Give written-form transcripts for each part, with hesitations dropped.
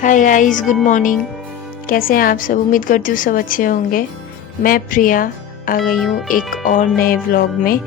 Hi guys, good morning. कैसे हैं आप सब? उम्मीद करती हूँ सब अच्छे होंगे। मैं प्रिया आ गई हूँ एक और नए व्लॉग में।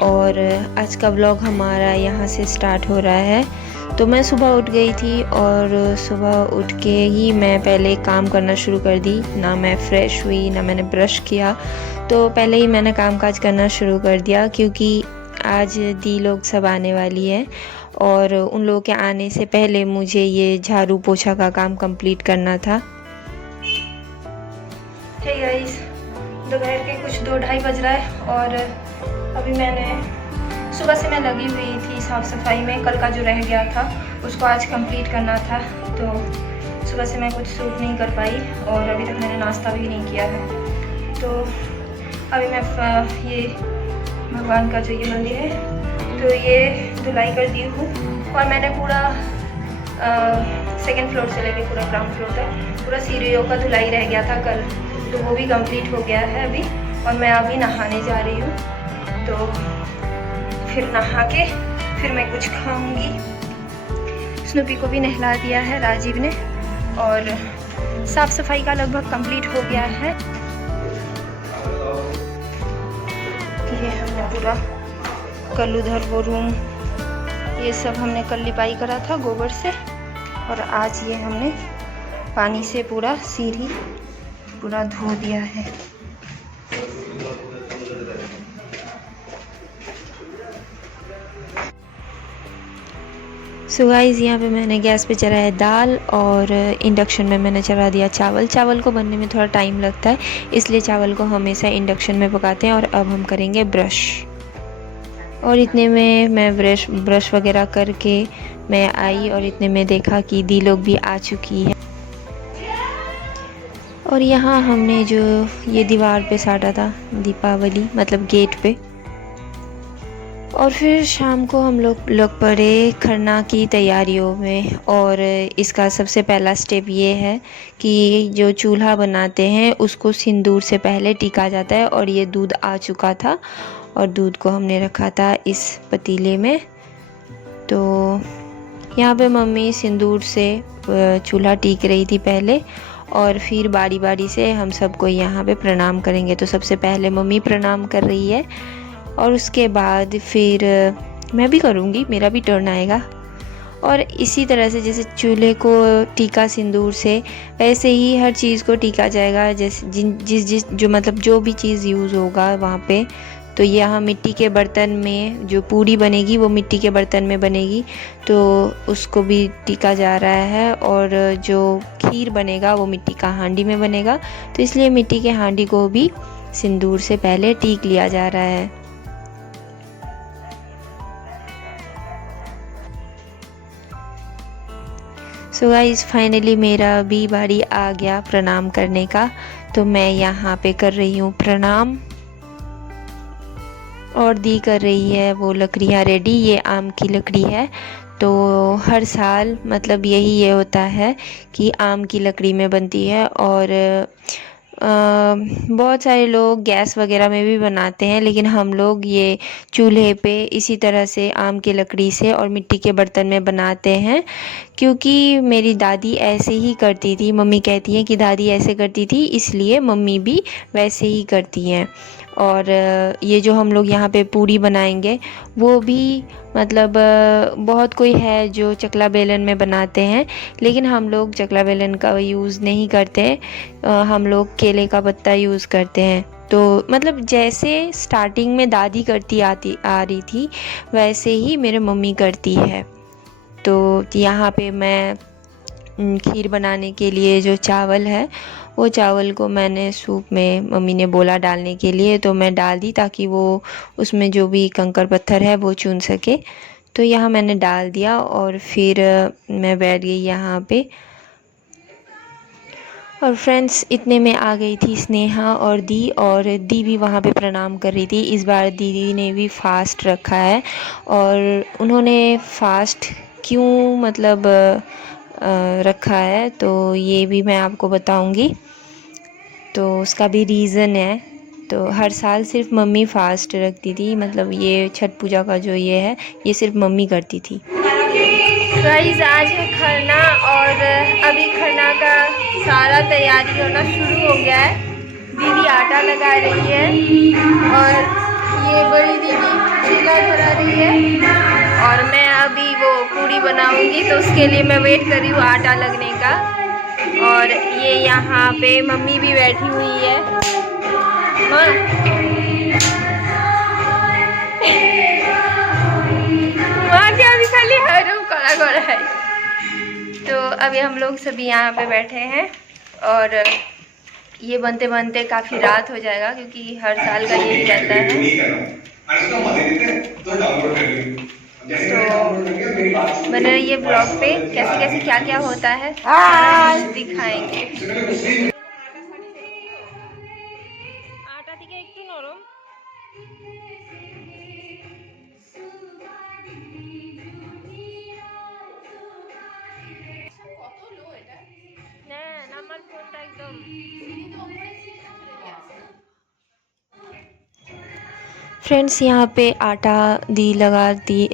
और आज का व्लॉग हमारा यहाँ से स्टार्ट हो रहा है। तो मैं सुबह उठ गई थी और सुबह उठ के ही मैं पहले काम करना शुरू कर दी। ना मैं फ़्रेश हुई ना मैंने ब्रश किया, तो पहले ही मैंने काम काज करना शुरू कर दिया, क्योंकि आज दी लोग सब आने वाली है और उन लोगों के आने से पहले मुझे ये झाड़ू पोछा का काम कंप्लीट करना था। हे गाइस, दोपहर के कुछ 2-2:30 बज रहा है और अभी सुबह से मैं लगी हुई थी साफ़ सफाई में। कल का जो रह गया था उसको आज कंप्लीट करना था, तो सुबह से मैं कुछ सूट नहीं कर पाई और अभी तक मैंने नाश्ता भी नहीं किया है। तो अभी मैं ये भगवान का जो ये मंदिर है तो ये धुलाई कर दी हूँ और मैंने पूरा सेकंड फ्लोर से लेके पूरा ग्राउंड फ्लोर तक पूरा सीढ़ियों का धुलाई रह गया था कल, तो वो भी कंप्लीट हो गया है अभी। और मैं अभी नहाने जा रही हूँ, तो फिर नहा के फिर मैं कुछ खाऊंगी। स्नूपी को भी नहला दिया है राजीव ने और साफ़ सफाई का लगभग कंप्लीट हो गया है। ये हमने पूरा कल उधर वो रूम ये सब हमने कल लिपाई करा था गोबर से, और आज ये हमने पानी से पूरा सीढ़ी पूरा धो दिया है। सो गाइस, यहाँ पे मैंने गैस पे चढ़ाया दाल और इंडक्शन में मैंने चढ़ा दिया चावल। चावल को बनने में थोड़ा टाइम लगता है, इसलिए चावल को हमेशा इंडक्शन में पकाते हैं। और अब हम करेंगे ब्रश, और इतने में मैं ब्रश वगैरह करके मैं आई और इतने में देखा कि दी लोग भी आ चुकी है। और यहाँ हमने जो ये दीवार पे साटा था दीपावली, मतलब गेट पे। और फिर शाम को हम लोग पड़े खरना की तैयारियों में। और इसका सबसे पहला स्टेप ये है कि जो चूल्हा बनाते हैं उसको सिंदूर से पहले टिका जाता है। और ये दूध आ चुका था और दूध को हमने रखा था इस पतीले में। तो यहाँ पे मम्मी सिंदूर से चूल्हा टिक रही थी पहले, और फिर बारी बारी से हम सबको यहाँ पे प्रणाम करेंगे। तो सबसे पहले मम्मी प्रणाम कर रही है और उसके बाद फिर मैं भी करूँगी, मेरा भी टर्न आएगा। और इसी तरह से जैसे चूल्हे को टीका सिंदूर से, वैसे ही हर चीज़ को टीका जाएगा। जैसे जिस जो मतलब जो भी चीज़ यूज़ होगा वहाँ पे। तो यहाँ मिट्टी के बर्तन में जो पूड़ी बनेगी वो मिट्टी के बर्तन में बनेगी, तो उसको भी टीका जा रहा है। और जो खीर बनेगा वो मिट्टी का हांडी में बनेगा, तो इसलिए मिट्टी के हांडी को भी सिंदूर से पहले टीक लिया जा रहा है। सो गाइस, फाइनली मेरा भी बारी आ गया प्रणाम करने का। तो मैं यहाँ पे कर रही हूँ प्रणाम और दी कर रही है वो लकड़ियाँ रेडी। ये आम की लकड़ी है, तो हर साल मतलब ये होता है कि आम की लकड़ी में बनती है। और बहुत सारे लोग गैस वगैरह में भी बनाते हैं, लेकिन हम लोग ये चूल्हे पे इसी तरह से आम की लकड़ी से और मिट्टी के बर्तन में बनाते हैं। क्योंकि मेरी दादी ऐसे ही करती थी, मम्मी कहती हैं कि दादी ऐसे करती थी, इसलिए मम्मी भी वैसे ही करती हैं। और ये जो हम लोग यहाँ पे पूड़ी बनाएंगे वो भी मतलब बहुत कोई है जो चकला बेलन में बनाते हैं, लेकिन हम लोग चकला बेलन का यूज़ नहीं करते। हम लोग केले का पत्ता यूज़ करते हैं। तो मतलब जैसे स्टार्टिंग में दादी करती आ रही थी, वैसे ही मेरे मम्मी करती है। तो यहाँ पे मैं खीर बनाने के लिए जो चावल है, वो चावल को मैंने सूप में मम्मी ने बोला डालने के लिए, तो मैं डाल दी ताकि वो उसमें जो भी कंकड़ पत्थर है वो चुन सके। तो यहाँ मैंने डाल दिया और फिर मैं बैठ गई यहाँ पे। और फ्रेंड्स, इतने में आ गई थी स्नेहा और दी भी वहाँ पे प्रणाम कर रही थी। इस बार दीदी ने भी फ़ास्ट रखा है, और उन्होंने फ़ास्ट क्यों मतलब रखा है तो ये भी मैं आपको बताऊंगी। तो उसका भी रीज़न है। तो हर साल सिर्फ मम्मी फ़ास्ट रखती थी, मतलब ये छठ पूजा का जो ये है ये सिर्फ मम्मी करती थी। गाइस आज है खरना और अभी खरना का सारा तैयारी होना शुरू हो गया है। दीदी आटा लगा रही है और ये बड़ी दीदी चूल्हा धरा रही है और मैं अभी वो पूरी बनाऊंगी, तो उसके लिए मैं वेट कर रही हूँ आटा लगने का। और ये यहाँ पे मम्मी भी बैठी हुई है। हाँ वहाँ क्या अभी खाली हरू कड़ा कड़ा है। तो अभी हम लोग सभी यहाँ पे बैठे हैं और ये बनते बनते काफ़ी रात हो जाएगा, क्योंकि हर साल का यही रहता है। तो बने रहिए ब्लॉग पे, कैसे कैसे क्या क्या होता है सारा कुछ दिखाएंगे। आटा दिखे एक नरम আমার ফোনটা একদম फ्रेंड्स यहाँ पे आटा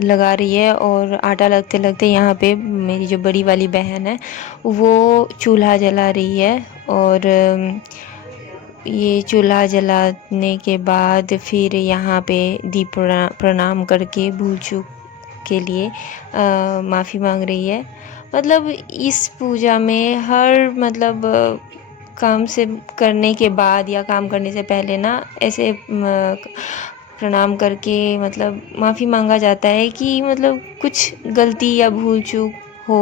लगा रही है और आटा लगते लगते यहाँ पे मेरी जो बड़ी वाली बहन है वो चूल्हा जला रही है। और ये चूल्हा जलाने के बाद फिर यहाँ पे दीप प्रणाम करके भूल चूक के लिए माफ़ी मांग रही है। मतलब इस पूजा में हर मतलब काम से करने के बाद या काम करने से पहले ना ऐसे प्रणाम करके मतलब माफ़ी मांगा जाता है कि मतलब कुछ गलती या भूल चूक हो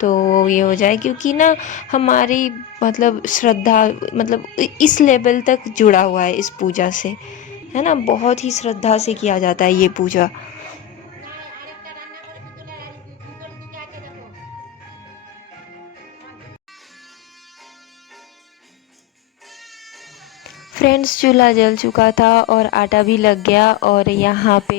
तो ये हो जाए, क्योंकि ना हमारी मतलब श्रद्धा मतलब इस लेवल तक जुड़ा हुआ है इस पूजा से, है ना। बहुत ही श्रद्धा से किया जाता है ये पूजा। फ्रेंड्स चूल्हा जल चुका था और आटा भी लग गया और यहाँ पे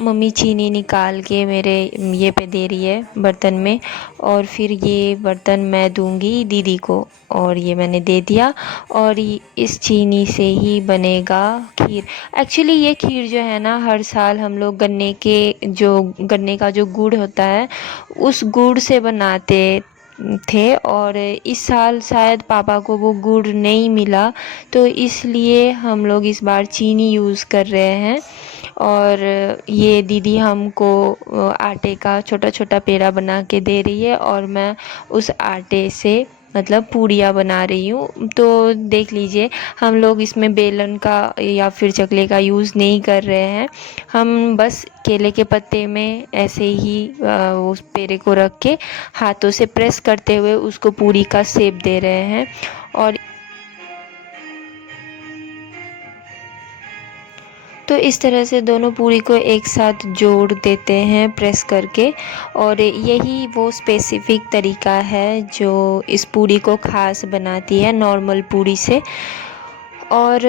मम्मी चीनी निकाल के मेरे ये पे दे रही है बर्तन में, और फिर ये बर्तन मैं दूंगी दीदी को और ये मैंने दे दिया। और इस चीनी से ही बनेगा खीर। एक्चुअली ये खीर जो है ना हर साल हम लोग गन्ने का जो गुड़ होता है उस गुड़ से बनाते थे, और इस साल शायद पापा को वो गुड़ नहीं मिला तो इसलिए हम लोग इस बार चीनी यूज़ कर रहे हैं। और ये दीदी हमको आटे का छोटा छोटा पेड़ा बना के दे रही है और मैं उस आटे से मतलब पूड़ियाँ बना रही हूँ। तो देख लीजिए हम लोग इसमें बेलन का या फिर चकले का यूज़ नहीं कर रहे हैं, हम बस केले के पत्ते में ऐसे ही उस पेड़े को रख के हाथों से प्रेस करते हुए उसको पूड़ी का शेप दे रहे हैं। और तो इस तरह से दोनों पूरी को एक साथ जोड़ देते हैं प्रेस करके, और यही वो स्पेसिफ़िक तरीका है जो इस पूरी को ख़ास बनाती है नॉर्मल पूरी से। और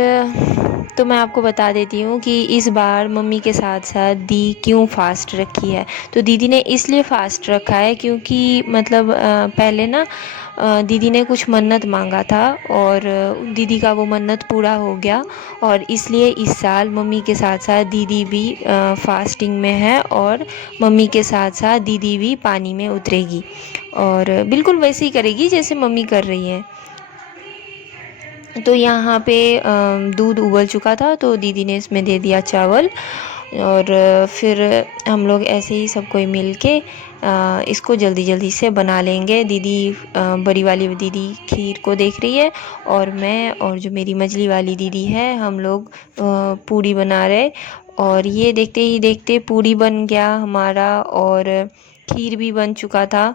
तो मैं आपको बता देती हूँ कि इस बार मम्मी के साथ साथ दी क्यों फ़ास्ट रखी है। तो दीदी ने इसलिए फ़ास्ट रखा है क्योंकि मतलब पहले ना दीदी ने कुछ मन्नत मांगा था और दीदी का वो मन्नत पूरा हो गया, और इसलिए इस साल मम्मी के साथ साथ दीदी भी फास्टिंग में है और मम्मी के साथ साथ दीदी भी पानी में उतरेगी और बिल्कुल वैसे ही करेगी जैसे मम्मी कर रही है। तो यहाँ पे दूध उबल चुका था तो दीदी ने इसमें दे दिया चावल, और फिर हम लोग ऐसे ही सब कोई मिल के इसको जल्दी जल्दी से बना लेंगे। दीदी बड़ी वाली दीदी खीर को देख रही है और मैं और जो मेरी मझली वाली दीदी है हम लोग पूड़ी बना रहे। और ये देखते ही देखते पूड़ी बन गया हमारा और खीर भी बन चुका था,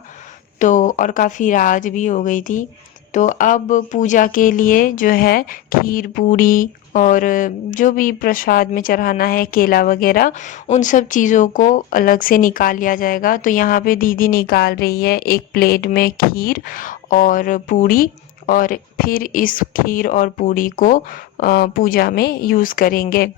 तो और काफ़ी रात भी हो गई थी। तो अब पूजा के लिए जो है खीर पूड़ी और जो भी प्रसाद में चढ़ाना है केला वगैरह उन सब चीज़ों को अलग से निकाल लिया जाएगा। तो यहाँ पे दीदी निकाल रही है एक प्लेट में खीर और पूड़ी, और फिर इस खीर और पूड़ी को पूजा में यूज़ करेंगे।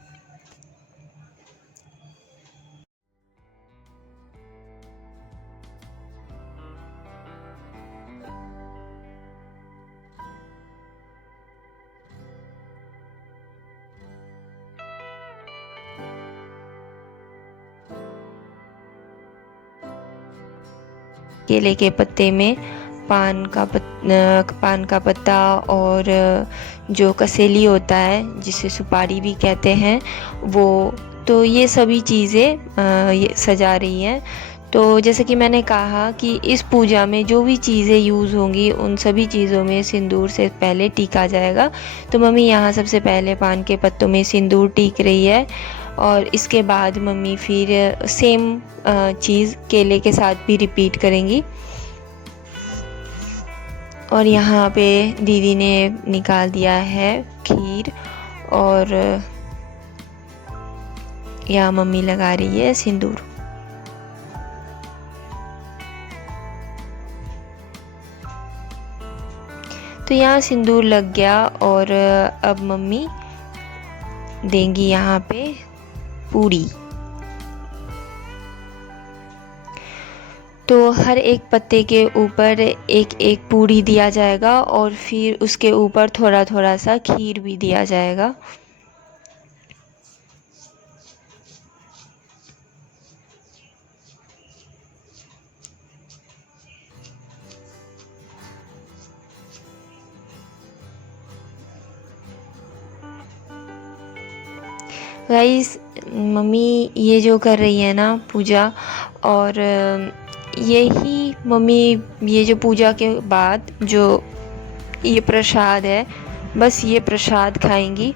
केले के पत्ते में पान का पत्ता और जो कसेली होता है जिसे सुपारी भी कहते हैं वो, तो ये सभी चीज़ें ये सजा रही हैं। तो जैसे कि मैंने कहा कि इस पूजा में जो भी चीज़ें यूज़ होंगी उन सभी चीज़ों में सिंदूर से पहले टीका जाएगा। तो मम्मी यहाँ सबसे पहले पान के पत्तों में सिंदूर टीक रही है और इसके बाद मम्मी फिर सेम चीज़ केले के साथ भी रिपीट करेंगी। और यहाँ पे दीदी ने निकाल दिया है खीर और यहाँ मम्मी लगा रही है सिंदूर। तो यहाँ सिंदूर लग गया और अब मम्मी देंगी यहाँ पे पूरी। तो हर एक पत्ते के ऊपर एक एक पूरी दिया जाएगा और फिर उसके ऊपर थोड़ा थोड़ा सा खीर भी दिया जाएगा। गाइस, मम्मी ये जो कर रही है ना पूजा, और यही मम्मी ये जो पूजा के बाद जो ये प्रसाद है, बस ये प्रसाद खाएंगी।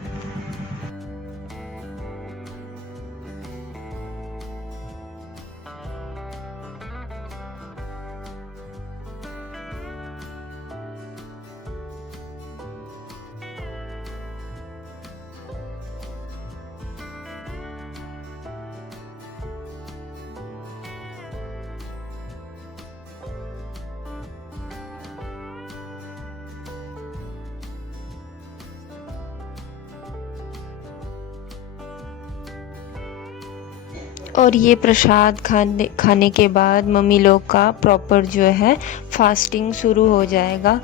और ये प्रसाद खाने के बाद मम्मी लोग का प्रॉपर जो है फास्टिंग शुरू हो जाएगा।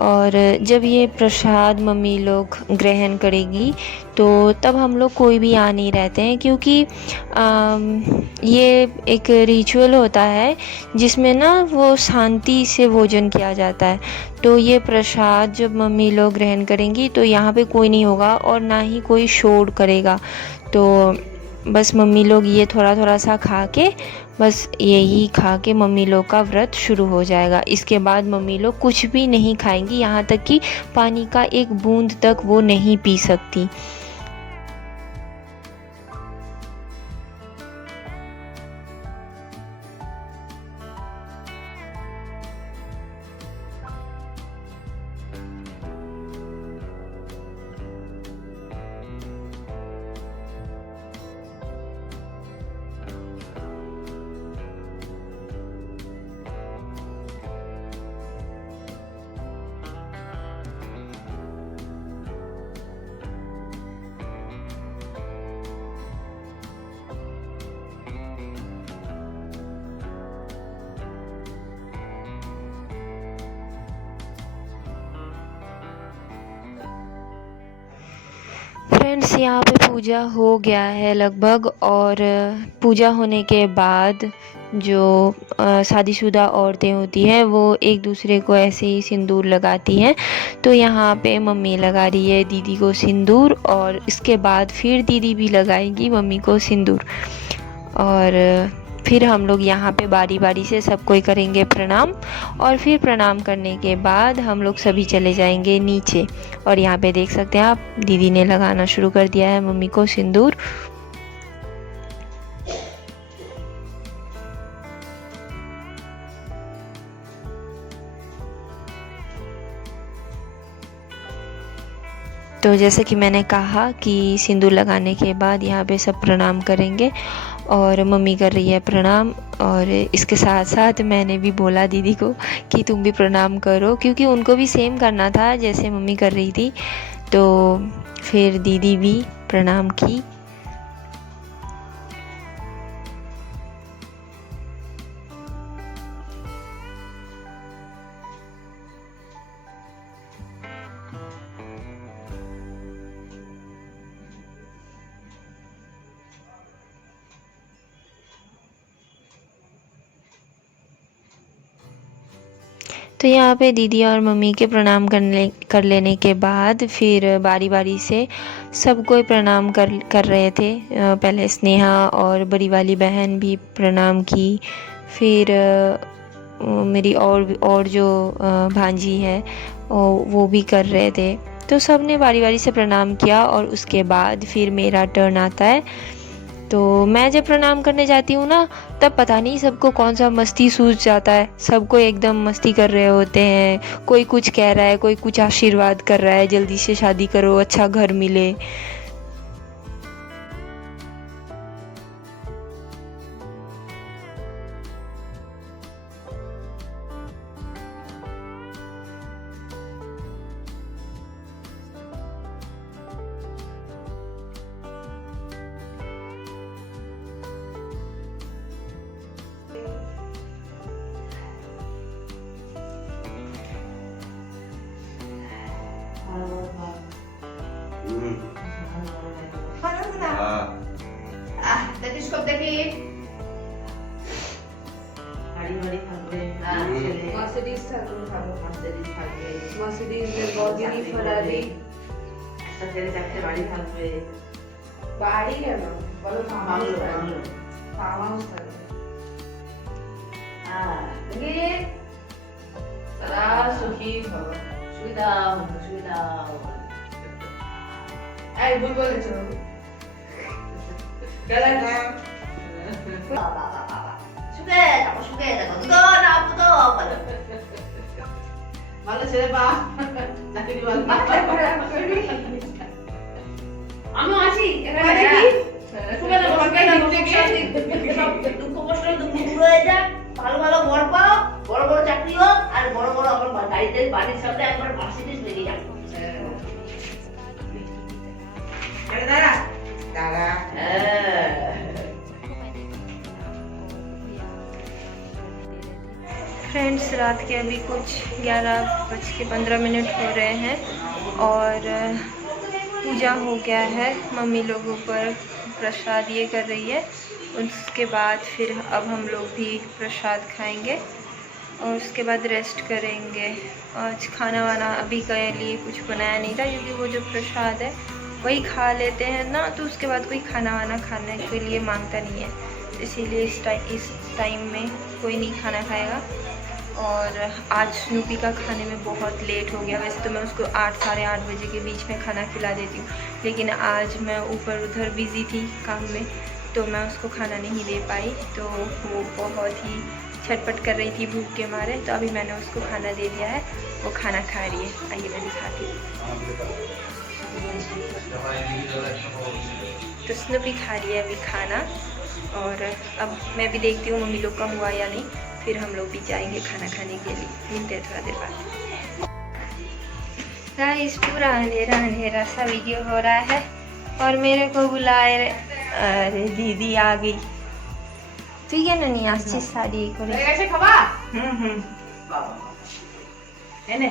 और जब ये प्रसाद मम्मी लोग ग्रहण करेगी तो तब हम लोग कोई भी आ नहीं रहते हैं, क्योंकि ये एक रिचुअल होता है जिसमें ना वो शांति से भोजन किया जाता है। तो ये प्रसाद जब मम्मी लोग ग्रहण करेंगी तो यहाँ पे कोई नहीं होगा और ना ही कोई शोर करेगा। तो बस मम्मी लोग ये थोड़ा थोड़ा सा खा के, बस यही खा के मम्मी लोग का व्रत शुरू हो जाएगा। इसके बाद मम्मी लोग कुछ भी नहीं खाएंगी, यहाँ तक कि पानी का एक बूंद तक वो नहीं पी सकती। फ्रेंड्स, यहाँ पे पूजा हो गया है लगभग, और पूजा होने के बाद जो शादीशुदा औरतें होती हैं वो एक दूसरे को ऐसे ही सिंदूर लगाती हैं। तो यहाँ पे मम्मी लगा रही है दीदी को सिंदूर और इसके बाद फिर दीदी भी लगाएंगी मम्मी को सिंदूर। और फिर हम लोग यहाँ पे बारी बारी से सब कोई करेंगे प्रणाम, और फिर प्रणाम करने के बाद हम लोग सभी चले जाएंगे नीचे। और यहाँ पे देख सकते हैं आप, दीदी ने लगाना शुरू कर दिया है मम्मी को सिंदूर। तो जैसे कि मैंने कहा कि सिंदूर लगाने के बाद यहाँ पे सब प्रणाम करेंगे और मम्मी कर रही है प्रणाम। और इसके साथ साथ मैंने भी बोला दीदी को कि तुम भी प्रणाम करो, क्योंकि उनको भी सेम करना था जैसे मम्मी कर रही थी। तो फिर दीदी भी प्रणाम की। तो यहाँ पे दीदी और मम्मी के प्रणाम कर लेने के बाद फिर बारी बारी से सबको प्रणाम कर रहे थे। पहले स्नेहा और बड़ी वाली बहन भी प्रणाम की, फिर मेरी और जो भांजी है वो भी कर रहे थे। तो सब ने बारी बारी से प्रणाम किया और उसके बाद फिर मेरा टर्न आता है। तो मैं जब प्रणाम करने जाती हूँ ना, तब पता नहीं सबको कौन सा मस्ती सूझ जाता है। सबको एकदम मस्ती कर रहे होते हैं, कोई कुछ कह रहा है, कोई कुछ आशीर्वाद कर रहा है, जल्दी से शादी करो, अच्छा घर मिले। টেলিস্কোপ দেখি গাড়ি গাড়ি থাকবে মার্সিডিজ থাকবে মার্সিডিজ থাকবে মার্সিডিজ বগিনি ফেরারি একটা ছেলে চারটে বাড়ি থাকবে বাড়ি কেন বলো বাংলো বাংলো ফার্ম হাউস থাকবে দেখি তারা সুখী ভব সুবিধা সুবিধা এই ভুল বলেছো ভালো ছেলে পা চাকরি ভালো আমি আছি এখানে দেখি শুনে না বলকে দুঃখ কষ্ট দুঃখ হয়ে যায়, ভালো ভালো ঘর পাও, বড় বড় চাকরি হোক, আর বড় বড় আমার গাড়িতে বাড়ির সামনে একবার মার্সিডিজ বেরিয়ে যাবে। দাঁড়া दादा फ्रेंड्स, रात के अभी कुछ 11:15 हो रहे हैं और पूजा हो गया है। मम्मी लोगों पर प्रसाद ये कर रही है। उसके बाद फिर अब हम लोग भी प्रसाद खाएंगे और उसके बाद रेस्ट करेंगे। आज खाना वाना अभी के लिए कुछ बनाया नहीं था, क्योंकि वो जो प्रसाद है वही खा लेते हैं ना, तो उसके बाद कोई खाना वाना खाने के लिए मांगता नहीं है। इसीलिए इस टाइम में कोई नहीं खाना खाएगा। और आज स्नूपी का खाने में बहुत लेट हो गया। वैसे तो मैं उसको 8 साढ़े 8 बजे के बीच में खाना खिला देती हूँ, लेकिन आज मैं ऊपर उधर बिज़ी थी काम में, तो मैं उसको खाना नहीं दे पाई। तो वो बहुत ही छटपट कर रही थी भूख के मारे, तो अभी मैंने उसको खाना दे दिया है, वो खाना खा रही है। आइए मैं दिखाती हूँ। तो स्नूपी खा रही है अभी खाना, और अब मैं भी देखती हूँ मम्मी लोग का हुआ या नहीं, फिर हम लोग भी जाएंगे खाना खाने के लिए। मिलते हैं थोड़ा देर बाद। गाइस, पूरा अंधेरा अंधेरा सा वीडियो हो रहा है और मेरे को बुलाए। अरे दीदी आ गई। ठीक है ना, नहीं अच्छी साड़ी করে গেছে খাবা বাবা এনে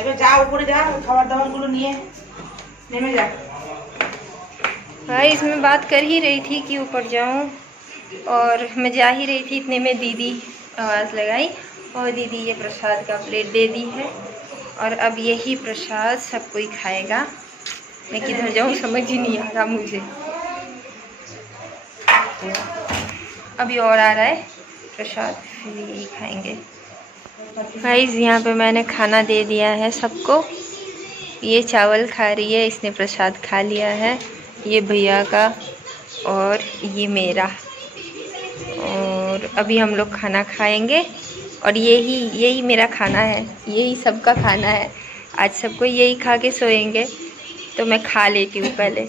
এবার যা উপরে যা, খাবার দাবার गुलो নিয়ে নেমে जा। भाई, इसमें बात कर ही रही थी कि ऊपर जाऊं, और मैं जा ही रही थी, इतने में दीदी आवाज़ लगाई और दीदी ये प्रसाद का प्लेट दे दी है। और अब यही प्रसाद सब कोई खाएगा। मैं किधर जाऊं समझ ही नहीं आ रहा मुझे। अभी और आ रहा है प्रसाद, फिर यही खाएंगे। गाइस, यहाँ पे मैंने खाना दे दिया है सबको। ये चावल खा रही है, इसने प्रसाद खा लिया है, ये भैया का और ये मेरा। और अभी हम लोग खाना खाएंगे और यही मेरा खाना है, यही सबका खाना है। आज सबको यही खा के सोएंगे, तो मैं खा लेती हूँ पहले।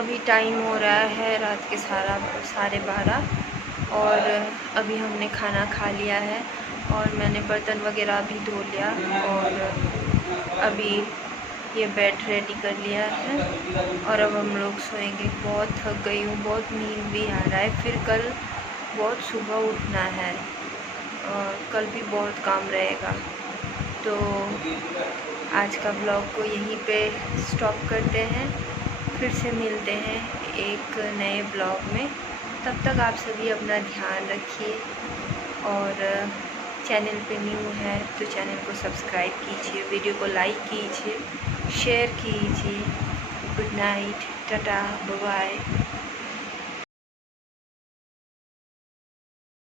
अभी टाइम हो रहा है रात के 12:30 और अभी हमने खाना खा लिया है और मैंने बर्तन वगैरह भी धो लिया और अभी ये बेड रेडी कर लिया है और अब हम लोग सोएंगे। बहुत थक गई हूँ, बहुत नींद भी आ रहा है। फिर कल बहुत सुबह उठना है और कल भी बहुत काम रहेगा। तो आज का ब्लॉग को यहीं पे स्टॉप करते हैं, फिर से मिलते हैं एक नए ब्लॉग में। तब तक आप सभी अपना ध्यान रखिए, और चैनल पे न्यू है तो चैनल को सब्सक्राइब कीजिए, वीडियो को लाइक कीजिए, शेयर कीजिए। Good night, tata, bye bye.